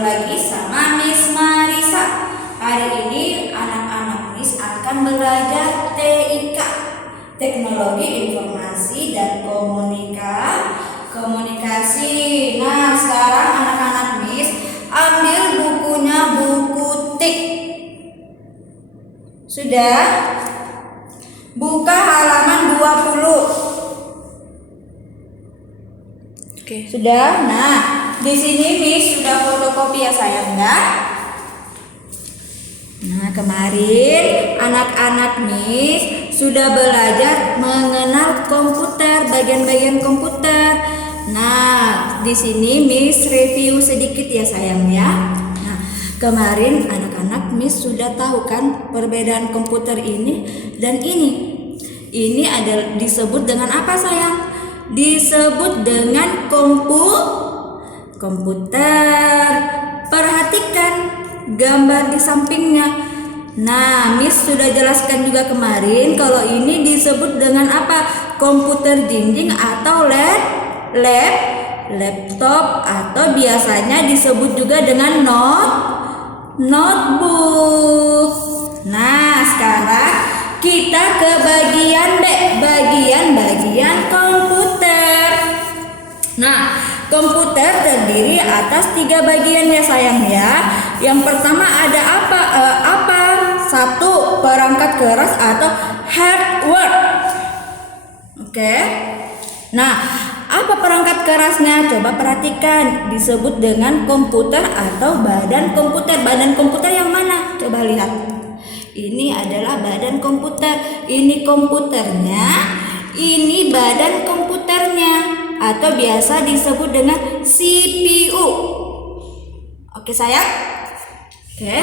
lagi sama Miss Marisa. Hari ini anak-anak Miss akan belajar TIK, Teknologi Informasi dan Komunikasi. Nah, sekarang anak-anak Miss ambil bukunya, buku TIK. Sudah? Buka halaman 20. Oke. Sudah? Nah, di sini Miss sudah fotokopi ya sayang ya. Nah, kemarin anak-anak Miss sudah belajar mengenal komputer, bagian-bagian komputer. Nah, di sini Miss review sedikit ya sayang ya. Nah, kemarin anak-anak Miss sudah tahu kan perbedaan komputer ini dan ini. Ini adalah disebut dengan apa sayang? Disebut dengan komputer. Perhatikan gambar di sampingnya. Nah, Miss sudah jelaskan juga kemarin kalau ini disebut dengan apa? Komputer jinjing atau laptop atau biasanya disebut juga dengan notebook. Nah, sekarang kita ke bagian B, bagian komputer. Nah, komputer terdiri atas 3 bagian ya sayang ya. Yang pertama ada apa? Satu, perangkat keras atau hardware. Oke. Nah, apa perangkat kerasnya? Coba perhatikan, disebut dengan komputer atau badan komputer. Badan komputer yang mana? Coba lihat. Ini adalah badan komputer. Ini komputernya. Ini badan komputernya atau biasa disebut dengan CPU. Oke sayang? Oke.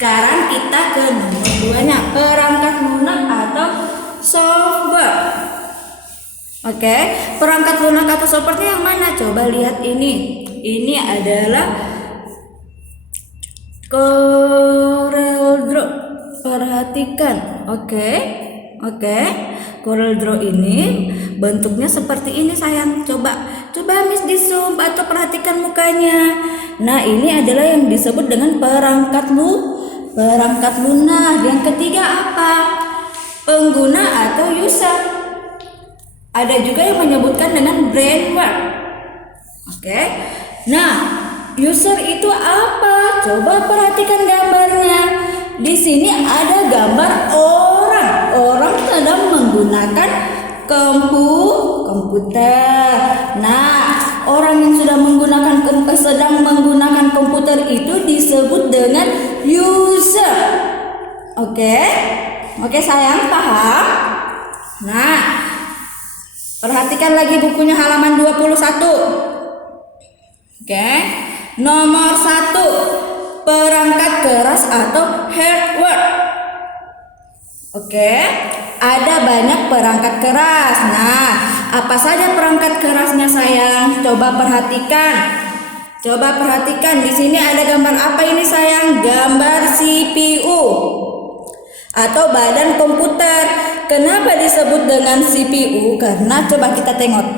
Sekarang kita ke nomor 2-nya, perangkat lunak atau software. Oke, perangkat lunak atau software yang mana? Coba lihat ini. Ini adalah CorelDRAW. Perhatikan. Oke. CorelDRAW ini bentuknya seperti ini sayang. Coba Miss di zoom atau perhatikan mukanya. Nah, ini adalah yang disebut dengan perangkat lunak. Yang ketiga apa? Pengguna atau user. Ada juga yang menyebutkan dengan brainware. Oke. Nah, user itu apa? Coba perhatikan gambarnya. Di sini ada gambar orang. Orang sedang menggunakan komputer. Nah, orang yang sedang menggunakan komputer itu disebut dengan user. Oke sayang, paham? Nah, perhatikan lagi bukunya halaman 21. Oke. Nomor 1, perangkat keras atau hardware. Oke. Ada banyak perangkat keras. Nah, apa saja perangkat kerasnya sayang? Coba perhatikan. Di sini ada gambar apa ini sayang? Gambar CPU atau badan komputer. Kenapa disebut dengan CPU? Karena coba kita tengok.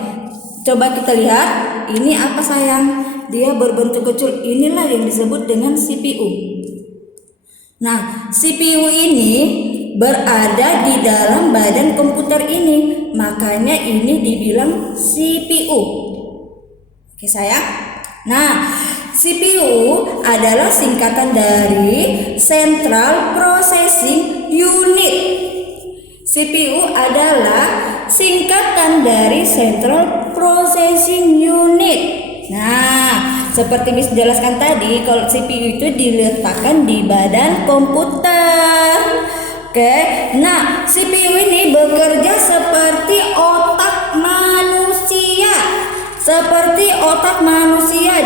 Coba kita lihat. Ini apa sayang? Dia berbentuk kecil. Inilah yang disebut dengan CPU. Nah, CPU ini berada di dalam badan komputer ini. Makanya ini dibilang CPU. Oke sayang. Nah, CPU adalah singkatan dari Central Processing Unit. CPU adalah singkatan dari Central Processing Unit. Nah, seperti Miss jelaskan tadi, kalau CPU itu diletakkan di badan komputer. Oke. Nah, CPU ini bekerja seperti otak manusia.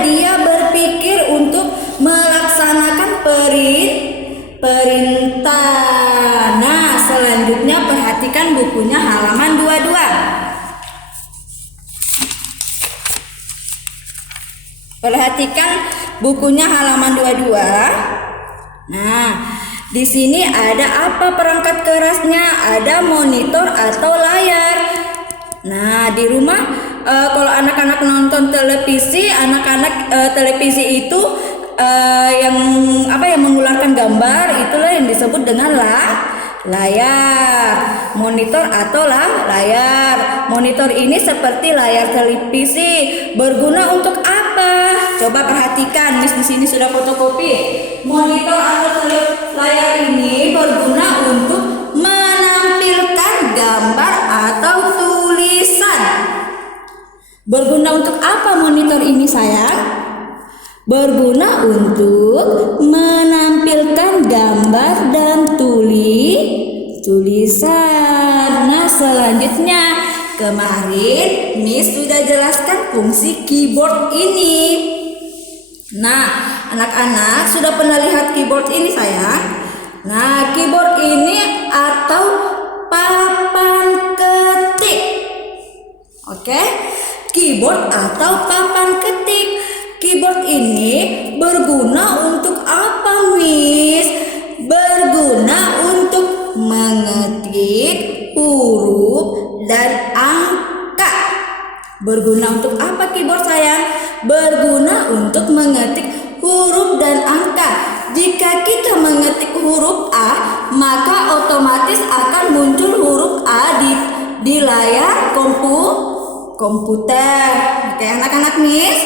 Dia berpikir untuk melaksanakan perintah. Nah, selanjutnya perhatikan bukunya halaman 22. Perhatikan bukunya halaman 22. Nah, di sini ada apa perangkat kerasnya? Ada monitor atau layar. Nah, di rumah kalau anak-anak nonton televisi, televisi itu yang mengeluarkan gambar, itulah yang disebut dengan layar. Monitor atau layar. Monitor ini seperti layar televisi. Berguna untuk apa? Coba perhatikan, Miss di sini sudah fotokopi. Monitor atau layar ini berguna untuk menampilkan gambar atau tulisan. Berguna untuk apa monitor ini, sayang? Berguna untuk menampilkan gambar dan tulisan. Nah, selanjutnya kemarin Miss sudah jelaskan fungsi keyboard ini. Nah, anak-anak sudah pernah lihat keyboard ini, sayang? Nah, keyboard ini atau papan ketik. Oke? Keyboard atau papan ketik. Keyboard ini berguna untuk apa, Miss? Berguna untuk mengetik huruf dan angka. Berguna untuk apa keyboard, sayang? Berguna untuk mengetik huruf dan angka. Jika kita mengetik huruf A, maka otomatis akan muncul huruf A di layar komputer. Oke, anak-anak Miss?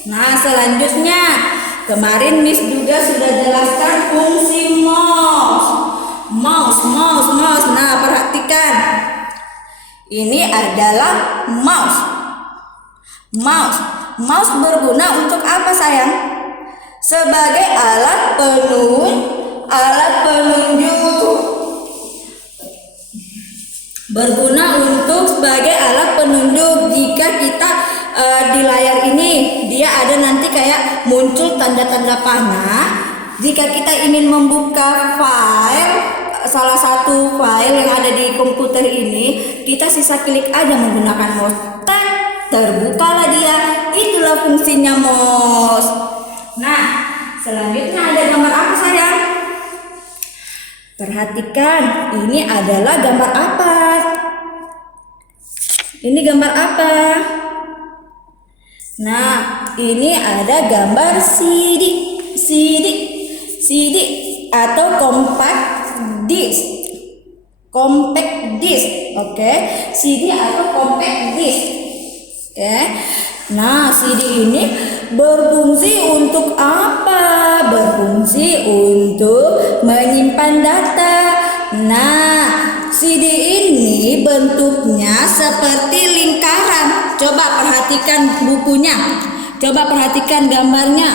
Nah, selanjutnya kemarin Miss juga sudah jelaskan fungsi mouse. Nah, perhatikan. Ini adalah mouse. Mouse berguna untuk apa, sayang? Sebagai alat penunjuk. Berguna untuk sebagai alat penunjuk. Jika kita di layar ini dia ada nanti kayak muncul tanda-tanda panah. Jika kita ingin membuka salah satu file yang ada di komputer ini, kita sisa klik aja menggunakan mouse. Terbukalah dia. Itulah fungsinya mouse. Nah, selanjutnya ada gambar apa, sayang? Perhatikan, ini adalah gambar apa? Ini gambar apa? Nah, ini ada gambar CD atau compact disc. Oke. CD atau compact disc. Oke. Nah, CD ini berfungsi untuk apa? Berfungsi untuk menyimpan data. Nah, CD ini bentuknya seperti lingkaran. Coba perhatikan bukunya. Coba perhatikan gambarnya.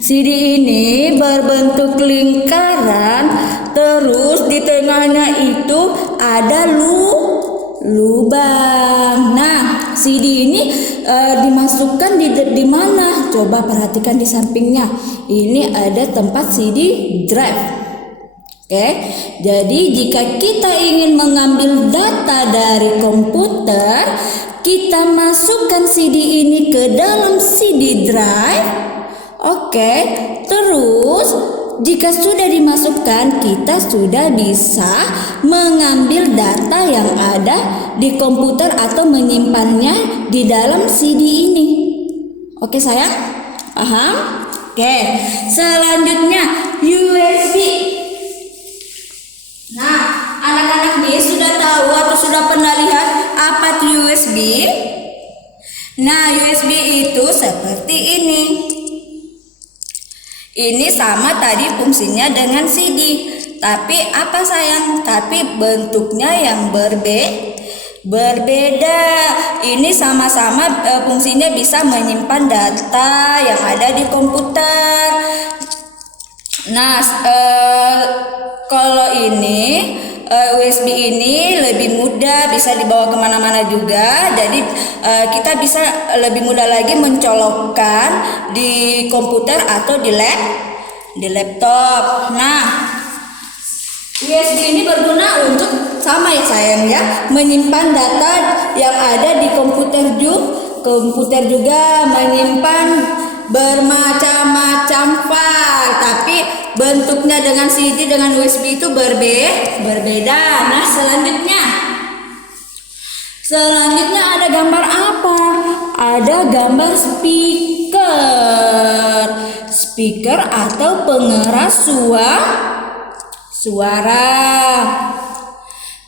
CD ini berbentuk lingkaran, terus di tengahnya itu ada lubang. Nah, CD ini dimasukkan di mana? Coba perhatikan di sampingnya. Ini ada tempat CD drive. Oke, jadi jika kita ingin mengambil data dari komputer, kita masukkan CD ini ke dalam CD drive. Oke, terus jika sudah dimasukkan, kita sudah bisa mengambil data yang ada di komputer atau menyimpannya di dalam CD ini. Oke, sayang? Paham? Oke, selanjutnya USB. Nah, anak-anak nih sudah tahu atau sudah pernah lihat apa itu USB? Nah, USB itu seperti ini. Ini sama tadi fungsinya dengan CD. Tapi apa, sayang? Tapi bentuknya yang berbeda. Ini sama-sama fungsinya bisa menyimpan data yang ada di komputer. Nah, kalau ini USB ini lebih mudah, bisa dibawa kemana-mana juga. Jadi kita bisa lebih mudah lagi mencolokkan di komputer atau di laptop. Nah, USB ini berguna untuk sama ya, sayang ya, menyimpan data yang ada di komputer juga menyimpan bermacam-macam file, tapi bentuknya dengan CD dengan USB itu berbeda. Nah, selanjutnya ada gambar apa? Ada gambar speaker. speaker atau pengeras suara.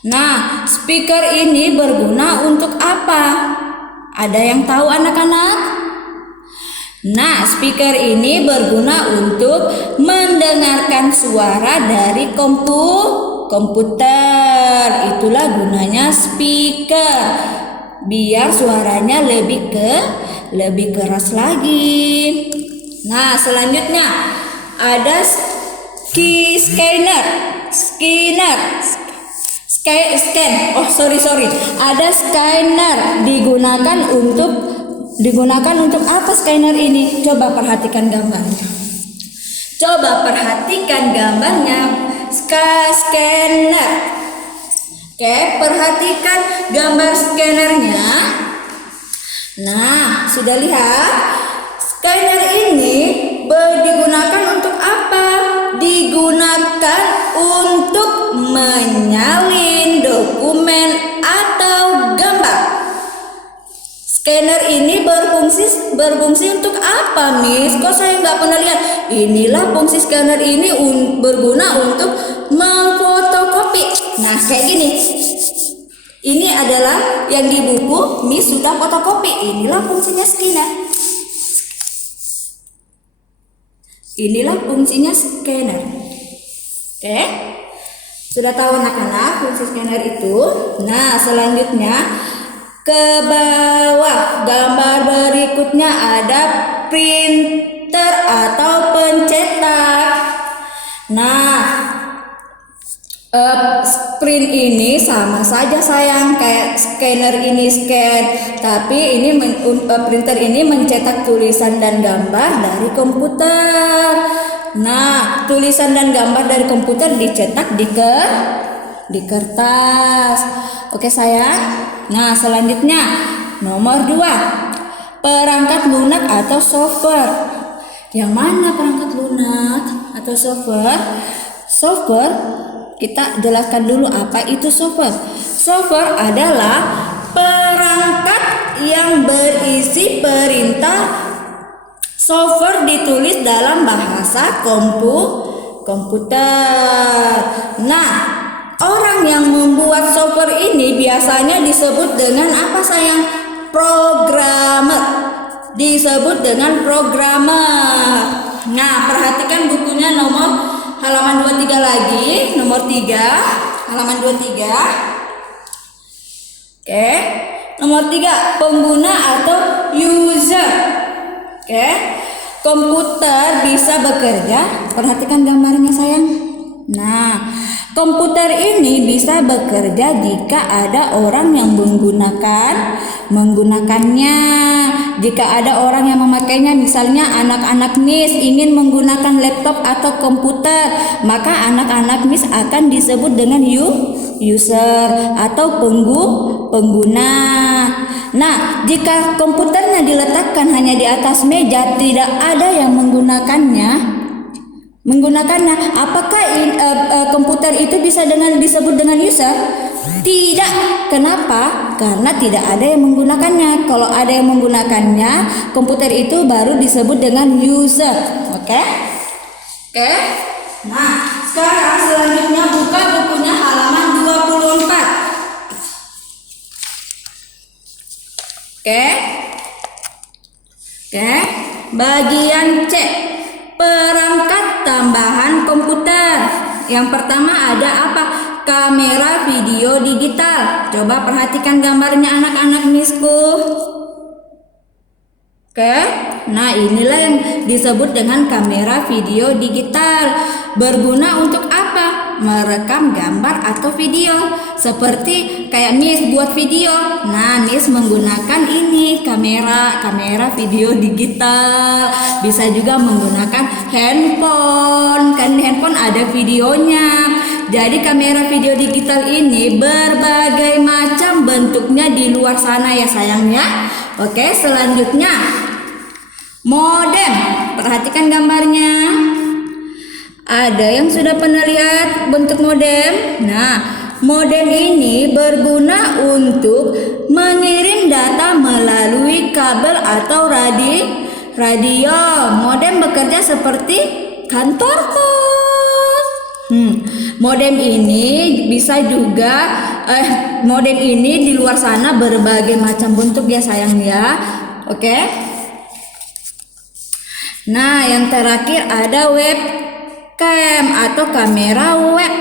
Nah, speaker ini berguna untuk apa? Ada yang tahu anak-anak? Nah, speaker ini berguna untuk mendengarkan suara dari komputer. Itulah gunanya speaker. Biar suaranya lebih keras lagi. Nah, selanjutnya ada Ada scanner digunakan untuk apa scanner ini? Coba perhatikan gambarnya. Scanner. Oke, perhatikan gambar scannernya. Nah, sudah lihat? Scanner ini digunakan untuk apa? Digunakan untuk menyalin dokumen atau gambar. Scanner ini berfungsi untuk apa, Miss? Kok saya nggak pernah lihat? Inilah fungsi scanner ini berguna untuk memfotokopi. Nah, kayak gini. Ini adalah yang di buku, Miss sudah fotokopi. Inilah fungsinya scanner. Oke? Sudah tahu anak-anak fungsi scanner itu? Nah, selanjutnya ke bawah gambar berikutnya ada printer atau pencetak. Nah, print ini sama saja sayang kayak scanner ini scan, tapi ini printer ini mencetak tulisan dan gambar dari komputer. Nah, tulisan dan gambar dari komputer dicetak di kertas. Oke sayang. Nah, selanjutnya nomor 2, perangkat lunak atau software. Yang mana perangkat lunak atau software? Software, kita jelaskan dulu apa itu software. Software adalah perangkat yang berisi perintah. Software ditulis dalam bahasa komputer. Nah, orang yang membuat software ini biasanya disebut dengan apa sayang? Programmer. Nah, perhatikan bukunya halaman 23 lagi, nomor 3, halaman 23. Oke. Nomor 3, pengguna atau user. Oke. Komputer bisa bekerja. Perhatikan gambarnya sayang. Nah, komputer ini bisa bekerja jika ada orang yang menggunakannya. Jika ada orang yang memakainya, misalnya anak-anak Miss ingin menggunakan laptop atau komputer, maka anak-anak Miss akan disebut dengan user atau pengguna. Nah, jika komputernya diletakkan hanya di atas meja, tidak ada yang menggunakannya, apakah komputer itu bisa disebut dengan user? Tidak. Kenapa? Karena tidak ada yang menggunakannya. Kalau ada yang menggunakannya, komputer itu baru disebut dengan user. Oke? Nah, sekarang selanjutnya buka bukunya halaman 24. Oke. Bagian C, perangkat tambahan komputer. Yang pertama ada apa? Kamera video digital. Coba perhatikan gambarnya anak-anak Missku. Oke. Nah, inilah yang disebut dengan kamera video digital. Berguna untuk apa? Merekam gambar atau video. Seperti kayak Miss buat video. Nah, Miss menggunakan ini kamera video digital. Bisa juga menggunakan handphone. Kan handphone ada videonya. Jadi kamera video digital ini berbagai macam bentuknya di luar sana ya sayangnya. Oke, selanjutnya modem. Perhatikan gambarnya. Ada yang sudah pernah lihat bentuk modem? Nah, modem ini berguna untuk mengirim data melalui kabel atau radio. Modem bekerja seperti kantor pos. Modem ini bisa juga modem ini di luar sana berbagai macam bentuk ya sayang ya. Oke. Nah, yang terakhir ada webcam atau kamera web.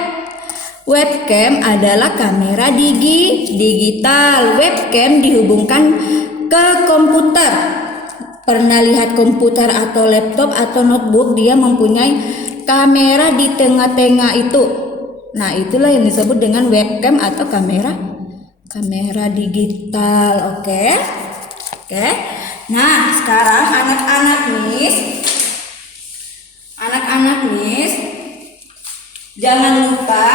Webcam adalah kamera digital. Webcam dihubungkan ke komputer. Pernah lihat komputer atau laptop atau notebook, dia mempunyai kamera di tengah-tengah itu. Nah, itulah yang disebut dengan webcam atau kamera digital. Oke. Nah, sekarang anak-anak Miss jangan lupa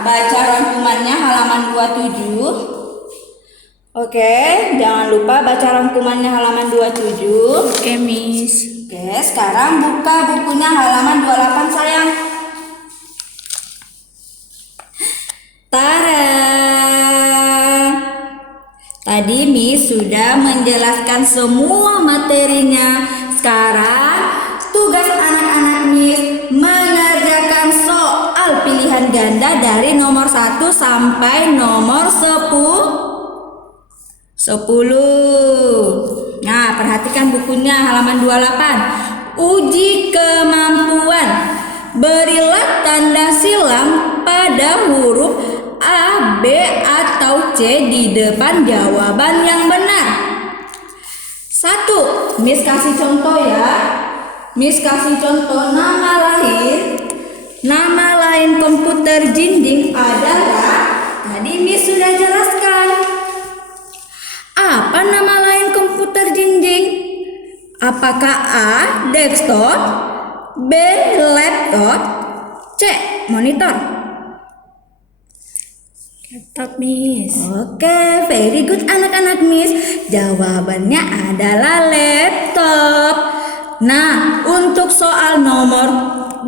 baca rangkumannya halaman 27. Oke, jangan lupa baca rangkumannya halaman 27. Oke, Miss. Oke, sekarang buka bukunya halaman 28 sayang. Tara. Tadi Miss sudah menjelaskan semua materinya. Sekarang tugas anak-anak Miss mengerjakan soal pilihan ganda dari nomor 1 sampai nomor 10. Nah, perhatikan bukunya halaman 28. Uji kemampuan. Berilah tanda silang pada huruf A, B, atau C di depan jawaban yang benar. 1. Miss kasih contoh ya. Miss kasih contoh nama lain komputer jinjing adalah, tadi Miss sudah jelaskan. Apa nama lain komputer jinjing? Apakah A. desktop, B. laptop, C. monitor? Laptop, Miss. Oke, very good anak-anak Miss. Jawabannya adalah laptop. Nah, untuk soal nomor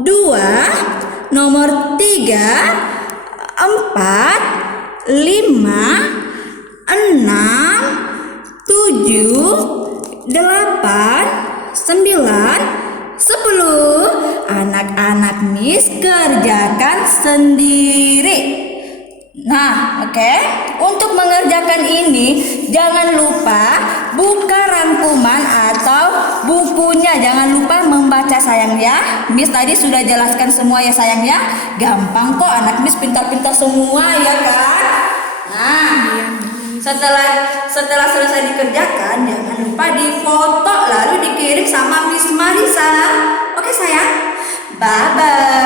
2, nomor 3, 4, 5, 6, 7, 8, 9, 10. Anak-anak Miss kerjakan sendiri. Nah, oke. Untuk mengerjakan ini, jangan lupa buka rangkuman atau bukunya. Jangan lupa membaca sayang ya. Miss tadi sudah jelaskan semua ya sayang ya. Gampang kok, anak Miss pintar-pintar semua ya kan. Nah, setelah selesai dikerjakan, jangan lupa difoto lalu dikirim sama Miss Marisa. Oke sayang. Bye bye.